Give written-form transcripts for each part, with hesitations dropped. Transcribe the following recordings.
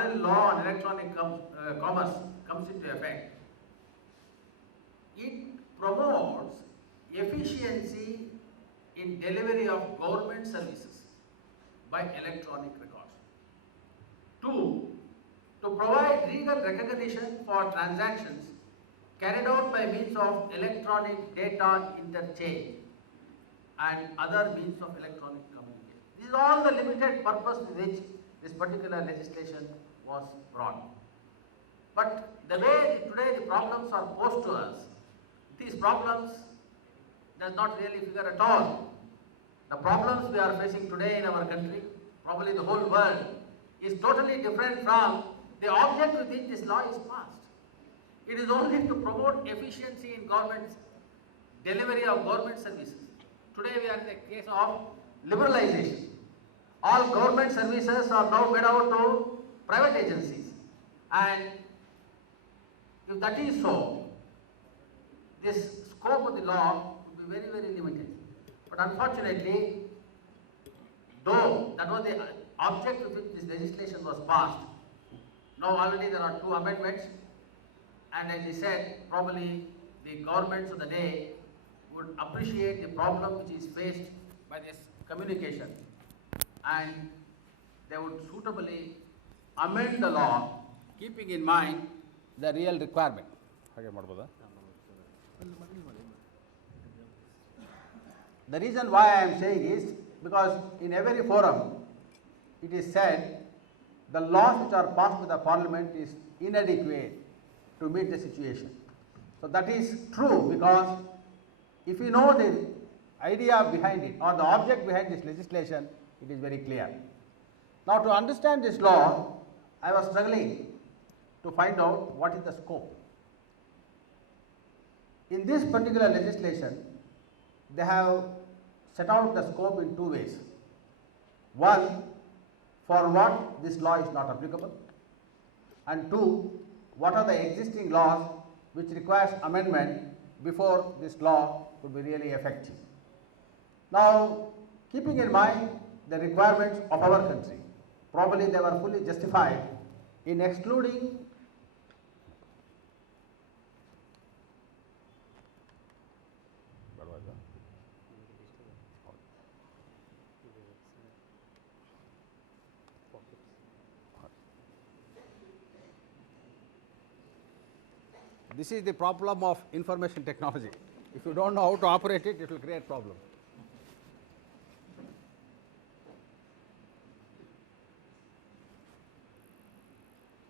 model law on electronic commerce comes into effect, it promotes efficiency in delivery of government services by electronic records. 2. To provide legal recognition for transactions carried out by means of electronic data interchange and other means of electronic communication. This is all the limited purpose with which this particular legislation was brought. But the way today the problems are posed to us, these problems does not really figure at all. The problems we are facing today in our country, probably the whole world, is totally different from the object with which this law is passed. It is only to promote efficiency in government delivery of government services. Today we are in the case of liberalization. All government services are now made out to private agencies, and if that is so, this scope of the law would be very, very limited. But unfortunately, though that was the object with which this legislation was passed, now already there are 2 amendments, and as I said, probably the governments of the day would appreciate the problem which is faced by this communication, and they would suitably amend the law, keeping in mind the real requirement. The reason why I am saying is because in every forum it is said the laws which are passed by the parliament is inadequate to meet the situation. So that is true, because if you know the idea behind it or the object behind this legislation, it is very clear. Now, to understand this law, I was struggling to find out what is the scope. In this particular legislation, they have set out the scope in 2 ways. One, for what this law is not applicable, and 2, what are the existing laws which requires amendment before this law could be really effective. Now, keeping in mind the requirements of our country, probably they were fully justified in excluding This is the problem of information technology. If you don't know how to operate it, it will create problem.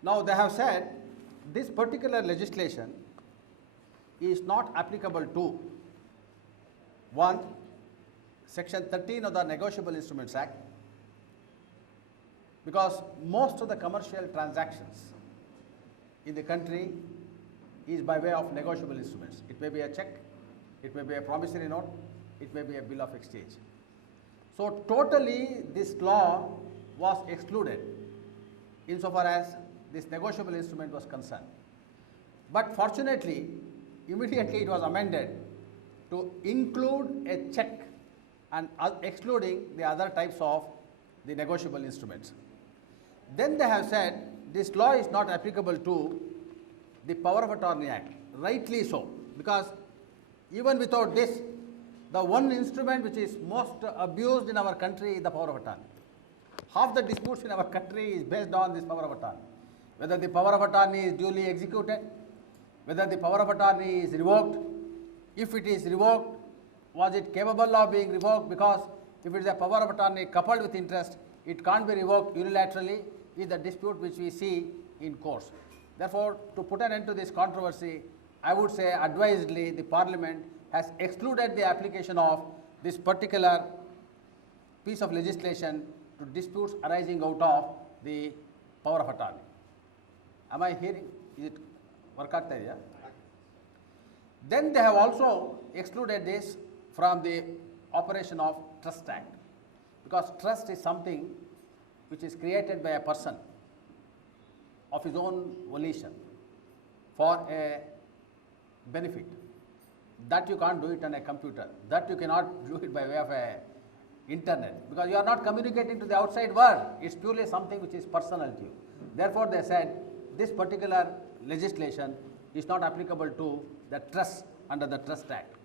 Now, they have said this particular legislation is not applicable to 1. Section 13 of the Negotiable Instruments Act, because most of the commercial transactions in the country is by way of negotiable instruments. It may be a check, it may be a promissory note, it may be a bill of exchange. So totally this law was excluded insofar as this negotiable instrument was concerned. But fortunately, immediately it was amended to include a check and excluding the other types of the negotiable instruments. Then they have said this law is not applicable to the Power of Attorney Act. Rightly so, because even without this, the one instrument which is most abused in our country is the power of attorney. Half the disputes in our country is based on this power of attorney. Whether the power of attorney is duly executed, whether the power of attorney is revoked. If it is revoked, was it capable of being revoked? Because if it is a power of attorney coupled with interest, it can't be revoked unilaterally, is the dispute which we see in courts. Therefore, to put an end to this controversy, I would say advisedly the Parliament has excluded the application of this particular piece of legislation to disputes arising out of the power of attorney. Am I hearing? Is it work out there? Then they have also excluded this from the operation of Trust Act, because trust is something which is created by a person of his own volition for a benefit. That you can't do it on a computer, that you cannot do it by way of a internet, because you are not communicating to the outside world. It's purely something which is personal to you. Therefore, they said this particular legislation is not applicable to the trust under the Trust Act.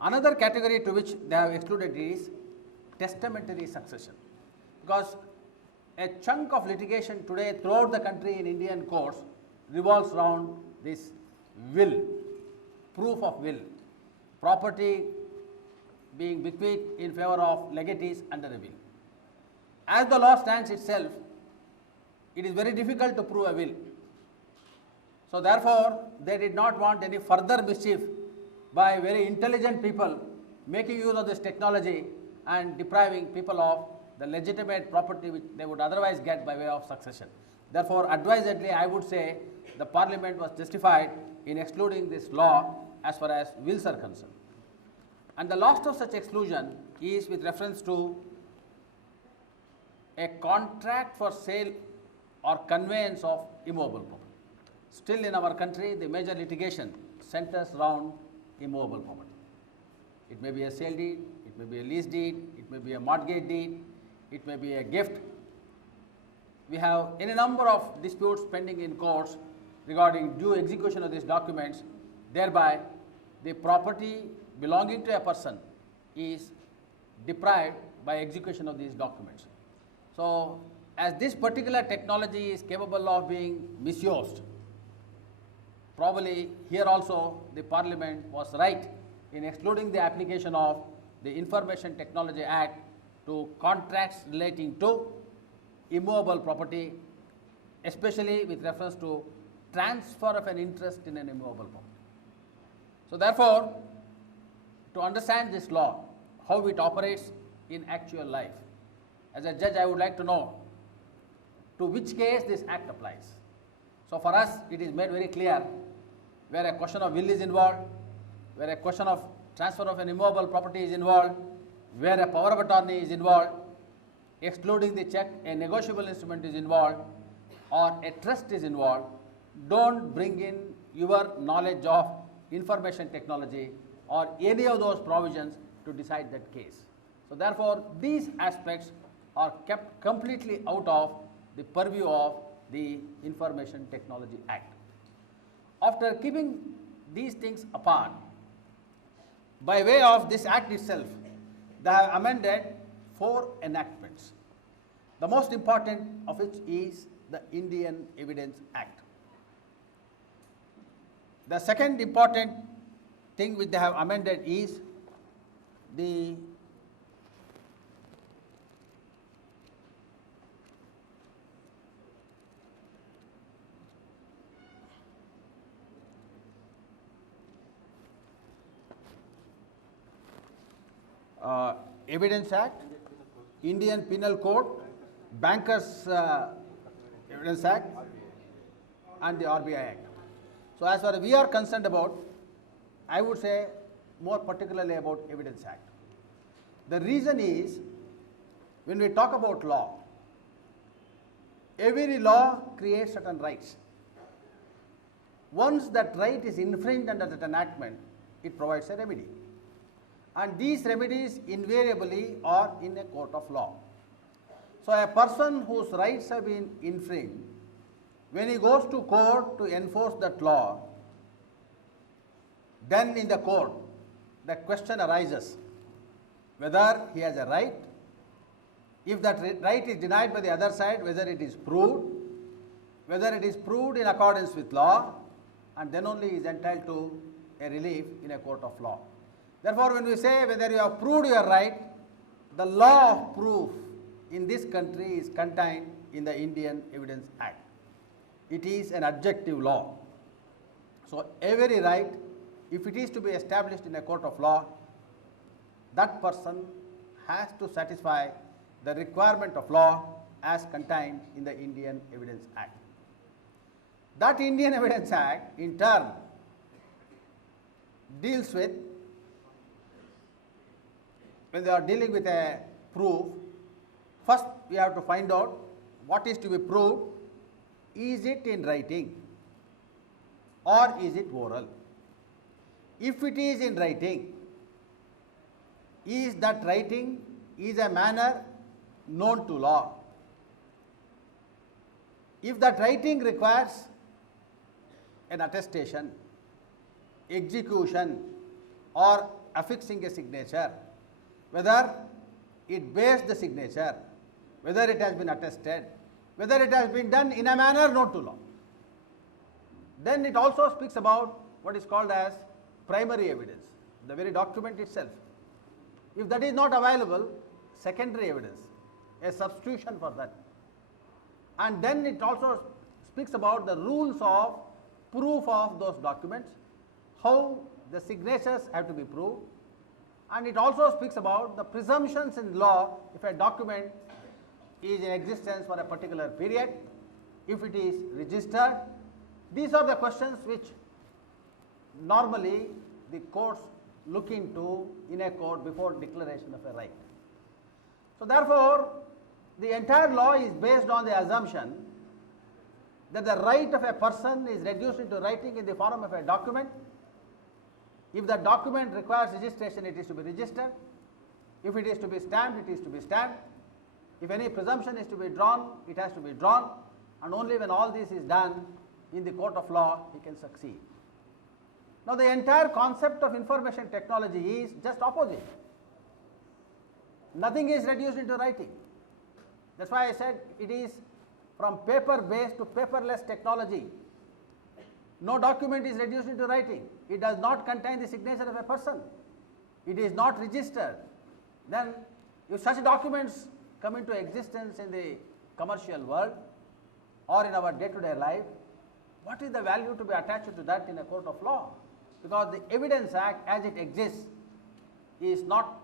Another category to which they have excluded is testamentary succession, because a chunk of litigation today throughout the country in Indian courts revolves around this will, proof of will, property being bequeathed in favor of legatees under a will. As the law stands itself, it is very difficult to prove a will. So therefore, they did not want any further mischief by very intelligent people making use of this technology and depriving people of the legitimate property which they would otherwise get by way of succession. Therefore, advisedly, I would say the Parliament was justified in excluding this law as far as wills are concerned. And the last of such exclusion is with reference to a contract for sale or conveyance of immovable property. Still in our country, the major litigation centers around immovable property. It may be a sale deed, it may be a lease deed, it may be a mortgage deed, it may be a gift. We have any number of disputes pending in courts regarding due execution of these documents. Thereby, the property belonging to a person is deprived by execution of these documents. So, as this particular technology is capable of being misused, probably here also the Parliament was right in excluding the application of the Information Technology Act to contracts relating to immovable property, especially with reference to transfer of an interest in an immovable property. So therefore, to understand this law, how it operates in actual life, as a judge I would like to know to which case this act applies. So for us it is made very clear where a question of will is involved, where a question of transfer of an immovable property is involved, where a power of attorney is involved, excluding the check, a negotiable instrument is involved, or a trust is involved. Don't bring in your knowledge of information technology or any of those provisions to decide that case. So therefore, these aspects are kept completely out of the purview of the Information Technology Act. After keeping these things apart, by way of this act itself, they have amended 4 enactments, the most important of which is the Indian Evidence Act. The second important thing which they have amended is the Evidence Act, Indian Penal Code, Bankers Evidence Act, and the RBI Act. So as far as we are concerned about, I would say more particularly about Evidence Act. The reason is, when we talk about law, every law creates certain rights. Once that right is infringed under that enactment, it provides a remedy. And these remedies invariably are in a court of law. So a person whose rights have been infringed, when he goes to court to enforce that law, then in the court, the question arises whether he has a right. If that right is denied by the other side, whether it is proved in accordance with law, and then only he is entitled to a relief in a court of law. Therefore, when we say whether you have proved your right, the law of proof in this country is contained in the Indian Evidence Act. It is an objective law. So every right, if it is to be established in a court of law, that person has to satisfy the requirement of law as contained in the Indian Evidence Act. That Indian Evidence Act, in turn, deals with, when they are dealing with a proof, first we have to find out what is to be proved. Is it in writing or is it oral? If it is in writing, is that writing is a manner known to law? If that writing requires an attestation, execution, or affixing a signature, whether it bears the signature, whether it has been attested, whether it has been done in a manner known to law. Then it also speaks about what is called as primary evidence, the very document itself. If that is not available, secondary evidence, a substitution for that. And then it also speaks about the rules of proof of those documents, how the signatures have to be proved, and it also speaks about the presumptions in law if a document is in existence for a particular period, if it is registered. These are the questions which normally the courts look into in a court before declaration of a right. So therefore, the entire law is based on the assumption that the right of a person is reduced into writing in the form of a document. If the document requires registration, it is to be registered. If it is to be stamped, it is to be stamped. If any presumption is to be drawn, it has to be drawn, and only when all this is done in the court of law, he can succeed. Now the entire concept of information technology is just opposite. Nothing is reduced into writing. That's why I said it is from paper-based to paperless technology. No document is reduced into writing. It does not contain the signature of a person. It is not registered. Then if such documents come into existence in the commercial world or in our day-to-day life, what is the value to be attached to that in a court of law? Because the Evidence Act as it exists is not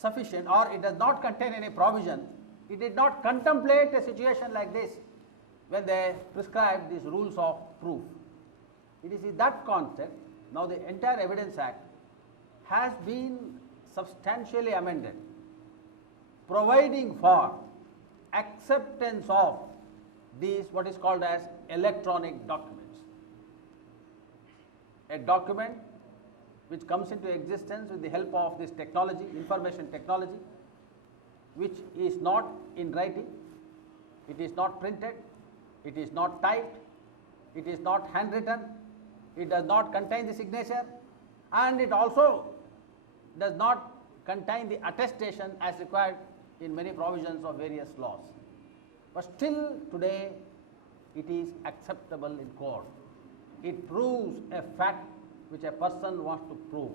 sufficient, or it does not contain any provision. It did not contemplate a situation like this when they prescribed these rules of proof. It is in that context, now the entire Evidence Act has been substantially amended, providing for acceptance of these what is called as electronic documents. A document which comes into existence with the help of this technology, information technology, which is not in writing, it is not printed, it is not typed, it is not handwritten, it does not contain the signature, and it also does not contain the attestation as required in many provisions of various laws. But still today it is acceptable in court. It proves a fact which a person wants to prove.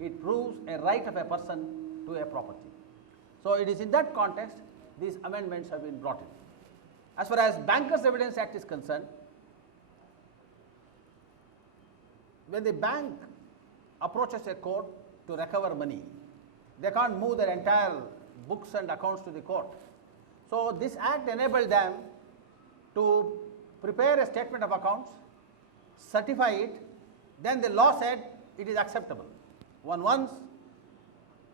It proves a right of a person to a property. So it is in that context these amendments have been brought in. As far as Bankers Evidence Act is concerned, when the bank approaches a court to recover money, they can't move their entire books and accounts to the court. So this act enabled them to prepare a statement of accounts, certify it, then the law said it is acceptable. Once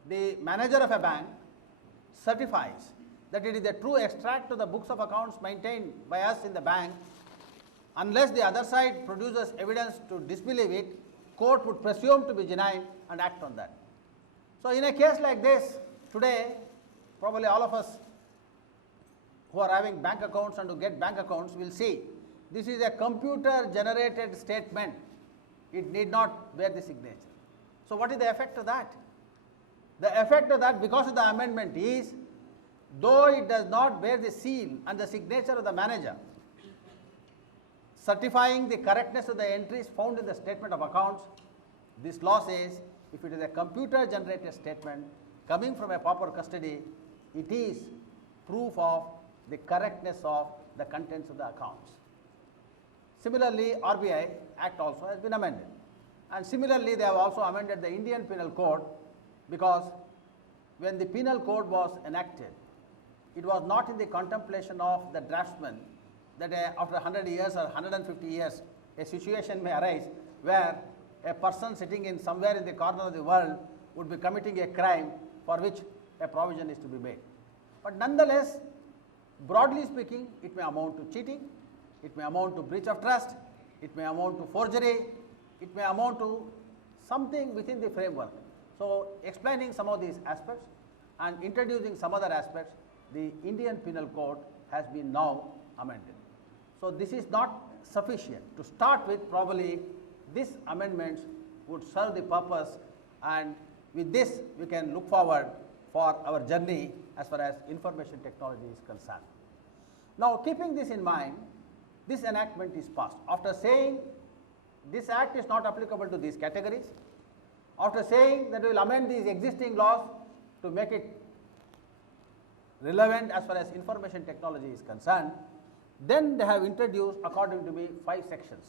the manager of a bank certifies that it is a true extract of the books of accounts maintained by us in the bank, unless the other side produces evidence to disbelieve it, court would presume to be genuine and act on that. So in a case like this, today, probably all of us who are having bank accounts and who get bank accounts will see this is a computer generated statement. It need not bear the signature. So what is the effect of that? The effect of that, because of the amendment, is though it does not bear the seal and the signature of the manager, certifying the correctness of the entries found in the statement of accounts, this law says if it is a computer generated statement coming from a proper custody, it is proof of the correctness of the contents of the accounts. Similarly, RBI Act also has been amended, and similarly they have also amended the Indian Penal Code, because when the Penal Code was enacted, it was not in the contemplation of the draftsman that after 100 years or 150 years a situation may arise where a person sitting in somewhere in the corner of the world would be committing a crime for which a provision is to be made. But nonetheless, broadly speaking, it may amount to cheating, it may amount to breach of trust, it may amount to forgery, it may amount to something within the framework. So explaining some of these aspects and introducing some other aspects, the Indian Penal Code has been now amended. So this is not sufficient. To start with, probably these amendments would serve the purpose, and with this we can look forward for our journey as far as information technology is concerned. Now, keeping this in mind, this enactment is passed. After saying this act is not applicable to these categories, after saying that we will amend these existing laws to make it relevant as far as information technology is concerned, then they have introduced, according to me, 5 sections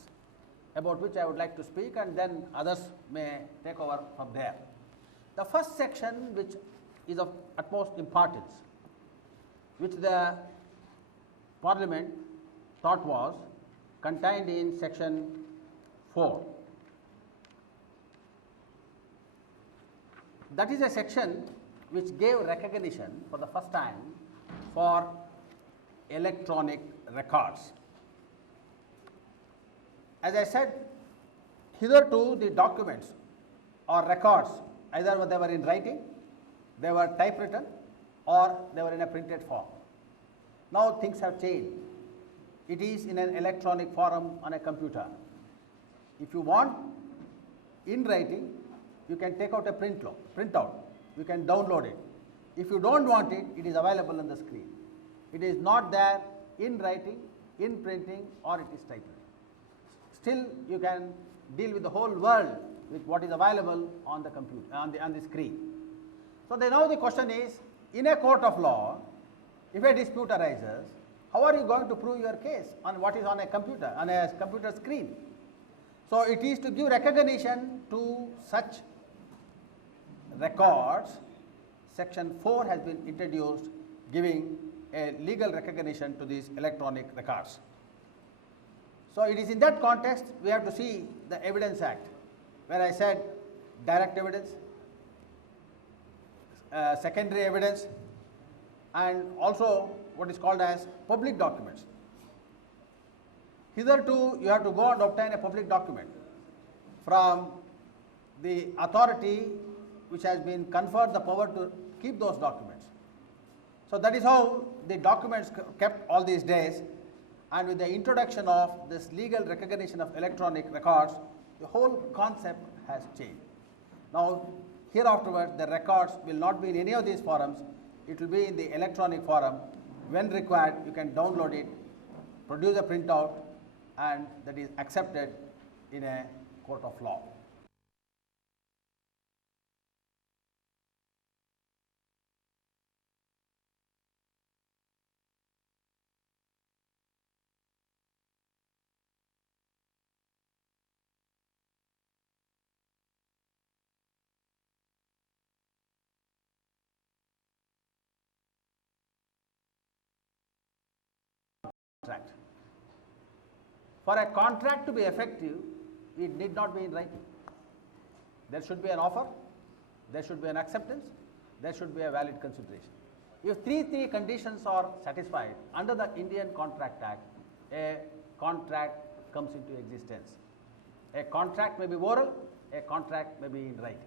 about which I would like to speak, and then others may take over from there. The first section, which is of utmost importance, which the Parliament thought was contained in section 4. That is a section which gave recognition for the first time for electronic records. As I said, hitherto the documents or records, either they were in writing, they were typewritten, or they were in a printed form. Now things have changed. It is in an electronic form on a computer. If you want in writing, you can take out a printout, you can download it. If you don't want it, it is available on the screen. It is not there in writing, in printing, or it is typewritten. Still, you can deal with the whole world with what is available on the computer, on the screen. So now the question is, in a court of law, if a dispute arises, how are you going to prove your case on what is on a computer screen? So it is to give recognition to such records. Section 4 has been introduced, giving a legal recognition to these electronic records. So it is in that context we have to see the Evidence Act, where I said direct evidence, secondary evidence, and also what is called as public documents. Hitherto, you have to go and obtain a public document from the authority which has been conferred the power to keep those documents. So that is how the documents kept all these days, and with the introduction of this legal recognition of electronic records, the whole concept has changed. Now, hereafterward, the records will not be in any of these forums, it will be in the electronic forum. When required, you can download it, produce a printout, and that is accepted in a court of law. Contract. For a contract to be effective, it need not be in writing. There should be an offer, there should be an acceptance, there should be a valid consideration. If three conditions are satisfied, under the Indian Contract Act, a contract comes into existence. A contract may be oral, a contract may be in writing.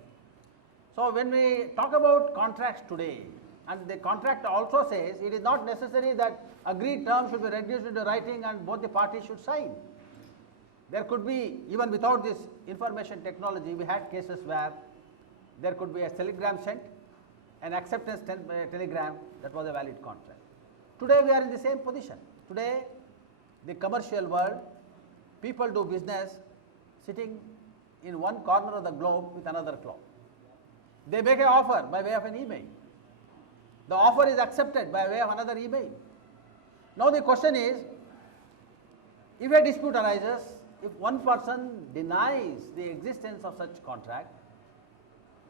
So when we talk about contracts today, and the contract also says it is not necessary that agreed terms should be reduced into writing and both the parties should sign. There could be, even without this information technology, we had cases where there could be a telegram sent, an acceptance telegram, that was a valid contract. Today we are in the same position. Today, the commercial world, people do business sitting in one corner of the globe with another globe. They make an offer by way of an email. The offer is accepted by way of another email. Now the question is, if a dispute arises, if one person denies the existence of such contract,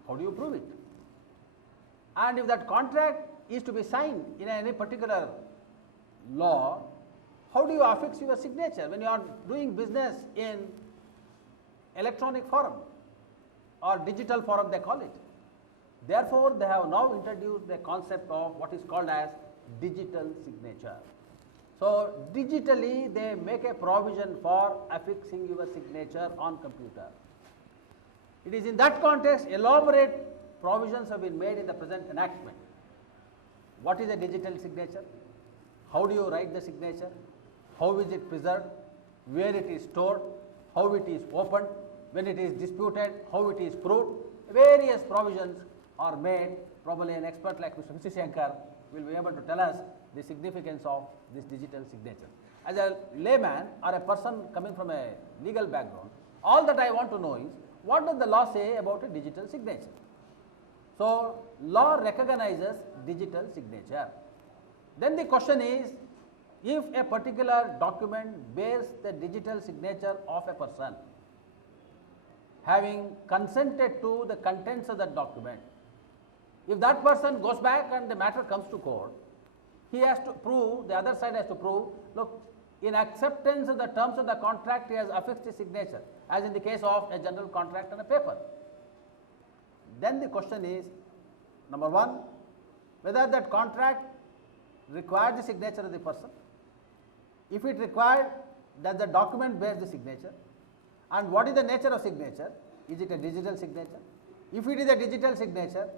how do you prove it? And if that contract is to be signed in any particular law, how do you affix your signature when you are doing business in electronic forum or digital forum they call it? Therefore, they have now introduced the concept of what is called as digital signature. So, digitally they make a provision for affixing your signature on computer. It is in that context elaborate provisions have been made in the present enactment. What is a digital signature? How do you write the signature? how is it preserved, where it is stored, how it is opened, when it is disputed, how it is proved. Various provisions are made. Probably an expert like Mr. Visi Shankar will be able to tell us the significance of this digital signature. As a layman or a person coming from a legal background, all that I want to know is, what does the law say about a digital signature? So, law recognizes digital signature. Then the question is, if a particular document bears the digital signature of a person, having consented to the contents of that document, if that person goes back and the matter comes to court, he has to prove, the other side has to prove, look, in acceptance of the terms of the contract, he has affixed his signature, as in the case of a general contract on a paper. Then the question is, number one, whether that contract required the signature of the person. If it required, does the document bear the signature? And what is the nature of signature? Is it a digital signature? If it is a digital signature,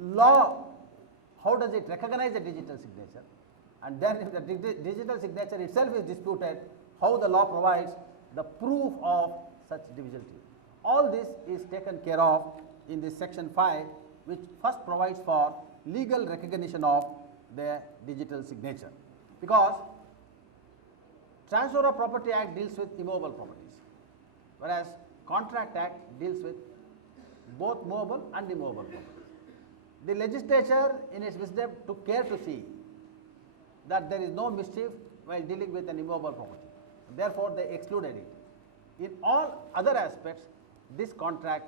law, how does it recognize the digital signature? And then if the digital signature itself is disputed, how the law provides the proof of such divisibility. All this is taken care of in this section 5, which first provides for legal recognition of the digital signature. Because Transfer of Property Act deals with immovable properties, whereas Contract Act deals with both movable and immovable properties. The legislature in its wisdom took care to see that there is no mischief while dealing with an immovable property. Therefore, they excluded it. In all other aspects, this Contract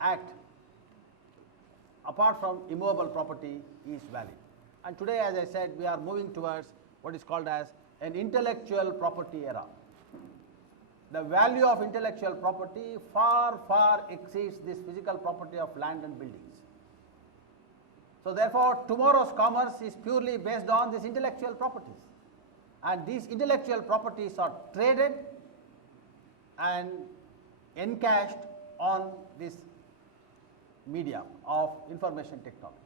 Act, apart from immovable property, is valid. And today, as I said, we are moving towards what is called as an intellectual property era. The value of intellectual property far, far exceeds this physical property of land and buildings. So therefore, tomorrow's commerce is purely based on these intellectual properties. And these intellectual properties are traded and encashed on this medium of information technology.